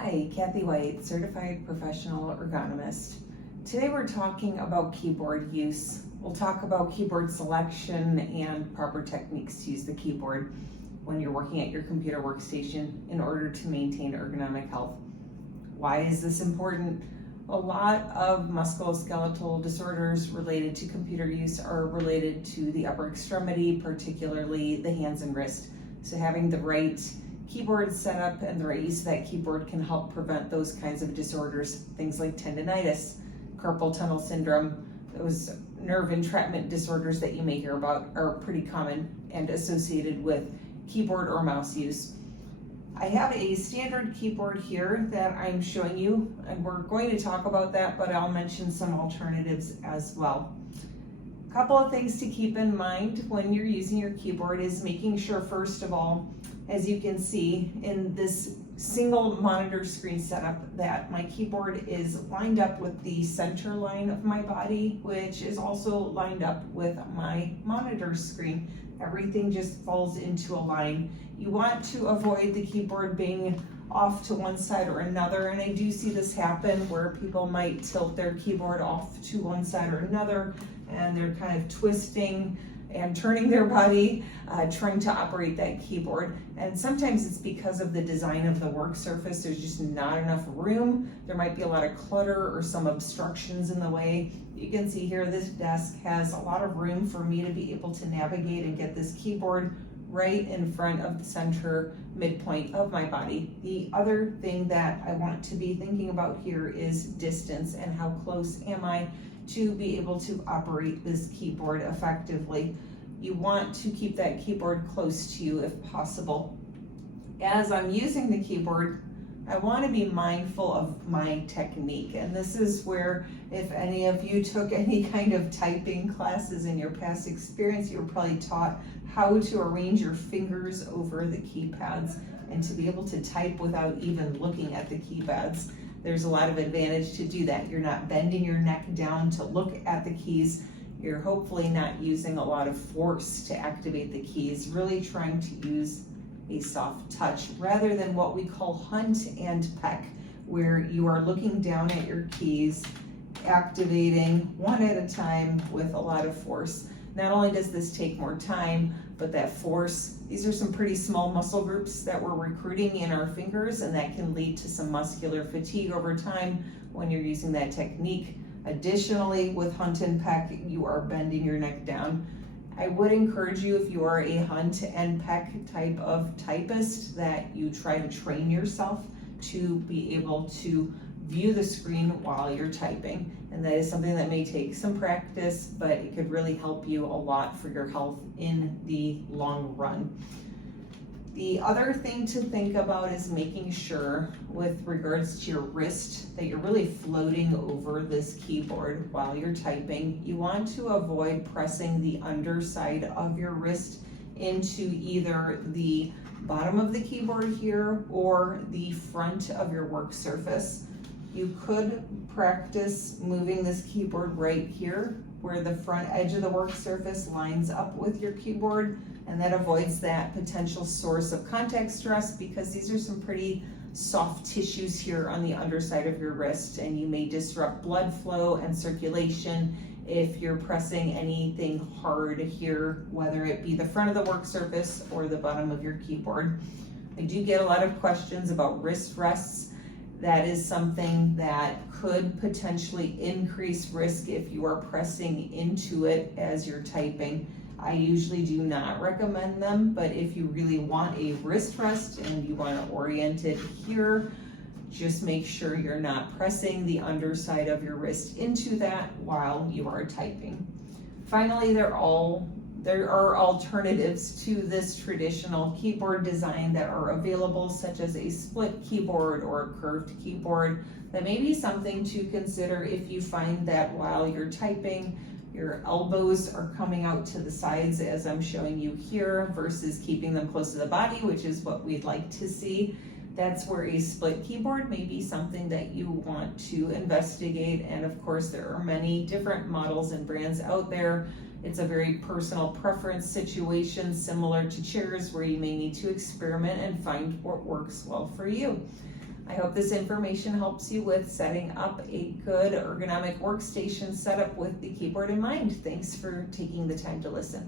Hi, Kathy White, Certified Professional Ergonomist. Today we're talking about keyboard use. We'll talk about keyboard selection and proper techniques to use the keyboard when you're working at your computer workstation in order to maintain ergonomic health. Why is this important? A lot of musculoskeletal disorders related to computer use are related to the upper extremity, particularly the hands and wrist. So having the right keyboard setup and the right use of that keyboard can help prevent those kinds of disorders. Things like tendinitis, carpal tunnel syndrome, those nerve entrapment disorders that you may hear about are pretty common and associated with keyboard or mouse use. I have a standard keyboard here that I'm showing you, and we're going to talk about that, but I'll mention some alternatives as well. A couple of things to keep in mind when you're using your keyboard is making sure, first of all, as you can see in this single monitor screen setup, that my keyboard is lined up with the center line of my body, which is also lined up with my monitor screen. Everything just falls into a line. You want to avoid the keyboard being off to one side or another, and I do see this happen where people might tilt their keyboard off to one side or another, and they're kind of twisting and turning their body, trying to operate that keyboard. And sometimes it's because of the design of the work surface. There's just not enough room. There might be a lot of clutter or some obstructions in the way. You can see here, this desk has a lot of room for me to be able to navigate and get this keyboard right in front of the center midpoint of my body. The other thing that I want to be thinking about here is distance and how close am I to be able to operate this keyboard effectively. You want to keep that keyboard close to you if possible. As I'm using the keyboard, I want to be mindful of my technique, and this is where, if any of you took any kind of typing classes in your past experience, you were probably taught how to arrange your fingers over the keypads and to be able to type without even looking at the keypads. There's a lot of advantage to do that. You're not bending your neck down to look at the keys. You're hopefully not using a lot of force to activate the keys, really trying to use a soft touch rather than what we call hunt and peck, where you are looking down at your keys, activating one at a time with a lot of force. Not only does this take more time, but that force, these are some pretty small muscle groups that we're recruiting in our fingers, and that can lead to some muscular fatigue over time when you're using that technique. Additionally, with hunt and peck, you are bending your neck down. I would encourage you, if you are a hunt and peck type of typist, that you try to train yourself to be able to view the screen while you're typing. And that is something that may take some practice, but it could really help you a lot for your health in the long run. The other thing to think about is making sure, with regards to your wrist, that you're really floating over this keyboard while you're typing. You want to avoid pressing the underside of your wrist into either the bottom of the keyboard here or the front of your work surface. You could practice moving this keyboard right here where the front edge of the work surface lines up with your keyboard, and that avoids that potential source of contact stress, because these are some pretty soft tissues here on the underside of your wrist, and you may disrupt blood flow and circulation if you're pressing anything hard here, whether it be the front of the work surface or the bottom of your keyboard. I do get a lot of questions about wrist rests. That is something that could potentially increase risk if you are pressing into it as you're typing. I usually do not recommend them, but if you really want a wrist rest and you want to orient it here, just make sure you're not pressing the underside of your wrist into that while you are typing. Finally, there are alternatives to this traditional keyboard design that are available, such as a split keyboard or a curved keyboard. That may be something to consider if you find that while you're typing, your elbows are coming out to the sides, as I'm showing you here, versus keeping them close to the body, which is what we'd like to see. That's where a split keyboard may be something that you want to investigate. And of course, there are many different models and brands out there. It's a very personal preference situation, similar to chairs, where you may need to experiment and find what works well for you. I hope this information helps you with setting up a good ergonomic workstation setup with the keyboard in mind. Thanks for taking the time to listen.